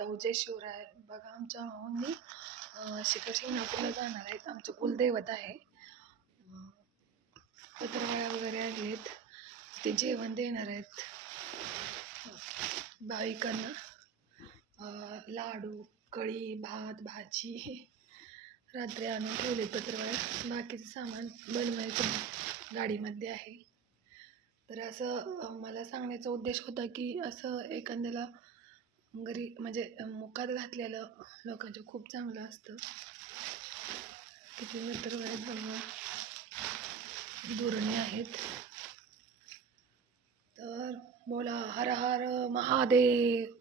जाऊ जय शिवराय. बघा आमच्या भावांनी शिखर जाणार आहेत. आमचं कुलदैवत आहे. पत्रवळ्या वगैरे आहेत, ते जेवण देणार आहेत भाविकांना. लाडू, कढी, भात, भाजी रात्री आणून ठेवले पत्रवळ्या. बाकीचं सामान बनवायचं गाडीमध्ये आहे. तर असं मला सांगण्याचा उद्देश होता की असं एखाद्याला घरी म्हणजे मुखात घातलेलं लोकांचं खूप चांगलं असतं. किती पत्रवळ्या बनवा दुरणी आहेत. तर बोला हर हर महादेव,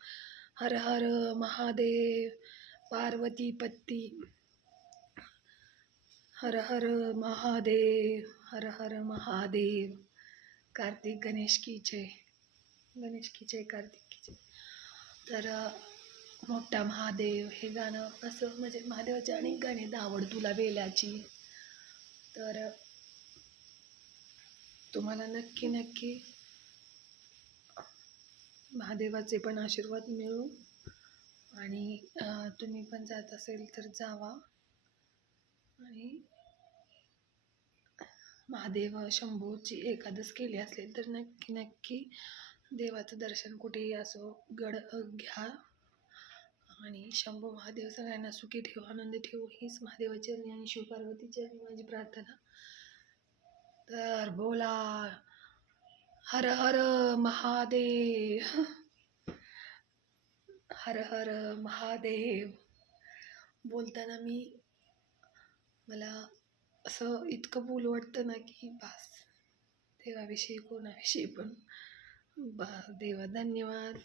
हर हर महादेव. पार्वती पत्ती, हर हर महादेव, हर हर महादेव. कार्तिक गणेश की जय, गणेश की जय, कार्तिक की जय. तर मोठा महादेव हे गाणं असं म्हणजे महादेवाचे अनेक गाणी, दावड तुला बेलाची. तर तुम्हाला नक्की नक्की महादेवाचे पण आशीर्वाद मिळू. आणि तुम्ही पण जात असेल तर जावा. आणि महादेव शंभूची एकादश केली असेल तर नक्की नक्की देवाचं दर्शन कुठेही असो घ्या. आणि शंभू महादेव सगळ्यांना सुखी ठेवू, आनंदी ठेवू, हीच महादेवाची आणि शिवपार्वतीची माझी प्रार्थना. तर बोला हर हर महादेव, हर हर महादेव. बोलताना मला असं इतकं बोलू वाटतं ना की बस, देवाविषयी कोणाविषयी पण. देवा धन्यवाद.